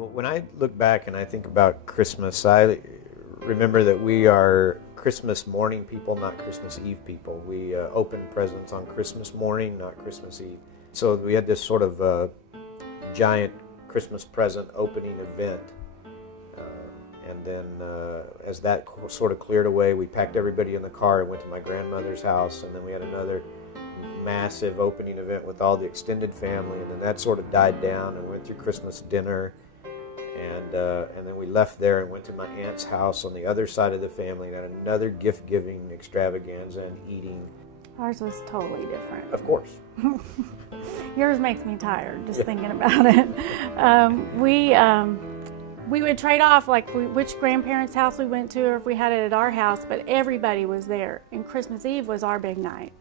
Well, when I look back and I think about Christmas, I remember that we are Christmas morning people, not Christmas Eve people. We open presents on Christmas morning, not Christmas Eve. So we had this sort of giant Christmas present opening event. And then as that sort of cleared away, we packed everybody in the car and went to my grandmother's house. And then we had another massive opening event with all the extended family. And then that sort of died down and went through Christmas dinner. And then we left there and went to my aunt's house on the other side of the family and had another gift-giving extravaganza and eating. Ours was totally different. Of course. Yours makes me tired just thinking about it. We would trade off like which grandparents' house we went to or if we had it at our house, but everybody was there. And Christmas Eve was our big night.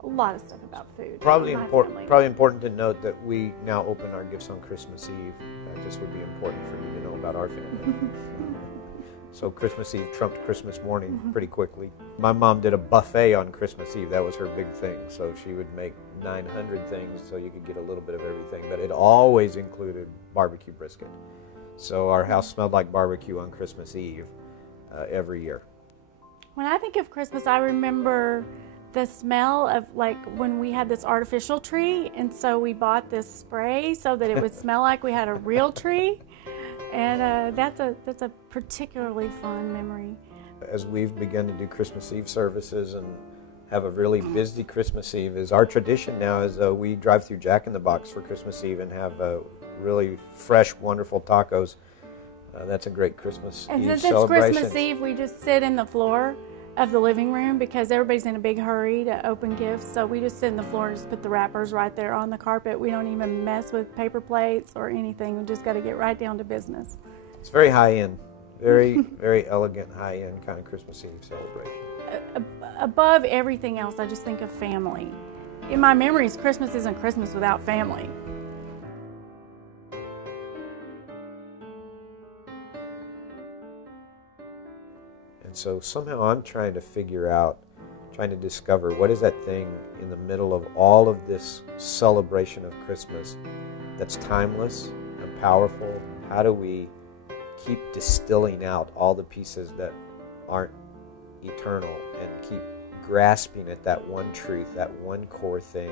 A lot of stuff about food. Probably important to note that we now open our gifts on Christmas Eve. That just would be important for you to know about our family. So Christmas Eve trumped Christmas morning pretty quickly. My mom did a buffet on Christmas Eve. That was her big thing. So she would make 900 things so you could get a little bit of everything. But it always included barbecue brisket. So our house smelled like barbecue on Christmas Eve every year. When I think of Christmas, I remember the smell of like when we had this artificial tree, and so we bought this spray so that it would smell like we had a real tree. And that's a particularly fun memory. As we've begun to do Christmas Eve services and have a really busy Christmas Eve, is our tradition now is we drive through Jack in the Box for Christmas Eve and have really fresh, wonderful tacos. That's a great Christmas Eve celebration. And since it's Christmas Eve, we just sit in the floor of the living room because everybody's in a big hurry to open gifts. So we just sit in the floor and just put the wrappers right there on the carpet. We don't even mess with paper plates or anything. We just got to get right down to business. It's very high-end, very, very elegant, high-end kind of Christmas Eve celebration. Above everything else, I just think of family. In my memories, Christmas isn't Christmas without family. So somehow I'm trying to discover what is that thing in the middle of all of this celebration of Christmas that's timeless and powerful. How do we keep distilling out all the pieces that aren't eternal and keep grasping at that one truth, that one core thing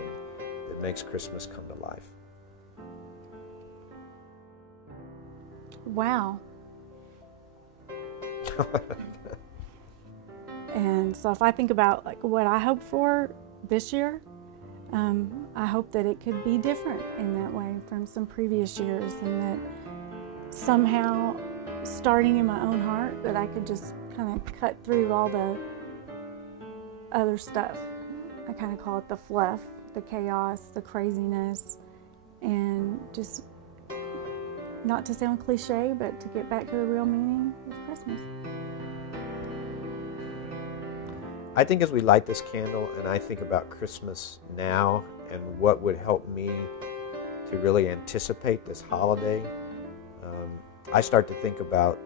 that makes Christmas come to life? Wow. And so if I think about like what I hope for this year, I hope that it could be different in that way from some previous years, and that somehow starting in my own heart that I could just kind of cut through all the other stuff. I kind of call it the fluff, the chaos, the craziness, and just, not to sound cliche, but to get back to the real meaning of Christmas. I think as we light this candle and I think about Christmas now and what would help me to really anticipate this holiday, I start to think about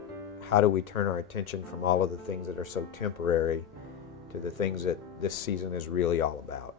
how do we turn our attention from all of the things that are so temporary to the things that this season is really all about.